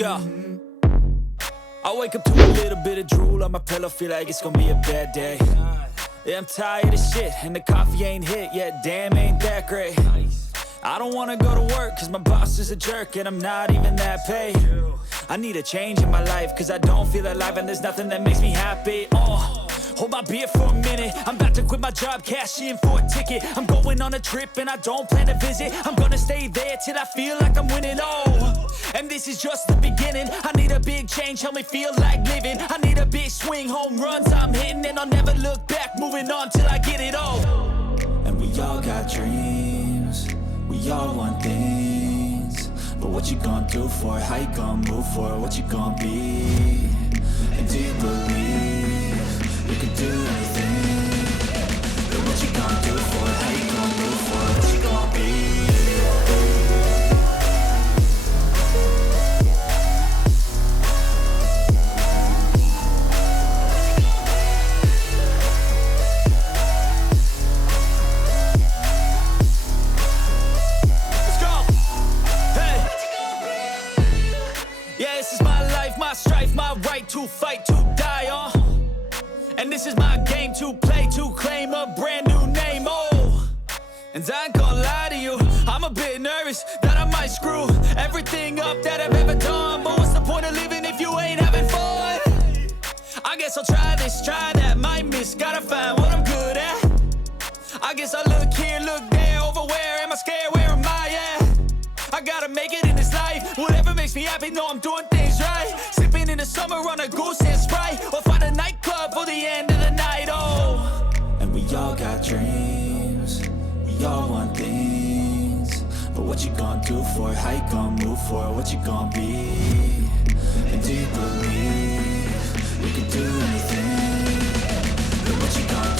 go. I wake up to a little bit of drool on my pillow, feel like it's gonna be a bad day. Yeah, I'm tired of shit, and the coffee ain't hit yet, damn, ain't that great. I don't wanna go to work, cause my boss is a jerk, and I'm not even that paid. I need a change in my life, cause I don't feel alive, and there's nothing that makes me happy. Hold my beer for a minute, I'm about to quit my job, cash in for a ticket. I'm going on a trip and I don't plan to visit. I'm gonna stay there till I feel like I'm winning, and this is just the beginning. I need a big change, help me feel like living. I need a big swing, home runs I'm hitting, and I'll never look back, moving on till I get it all. And we all got dreams, we all want things, but what you gonna do for it? How you gonna move for it? What you gonna be? And do you believe you can do anything? But what you gonna do for it? How you gonna move for it? What you gonna be? Let's go! Hey! Yeah, this is my life, my strife, my right to fight, to die on. And this is my game to play, to claim a brand new name, And I ain't gonna lie to you, I'm a bit nervous that I might screw everything up that I've ever done. But what's the point of living if you ain't having fun? I guess I'll try this, try that, might miss, gotta find what I'm good at. I guess I look here, look there, over where am I scared, where am I at? I gotta make it in this life, whatever makes me happy, know I'm doing things right. Sipping in the summer on a goose and Sprite, or find a nightclub for the end of the night, And we all got dreams, we all want things, but what you gonna do for it? How you gonna move for it? What you gonna be? And do you believe you can do anything? But what you gonna do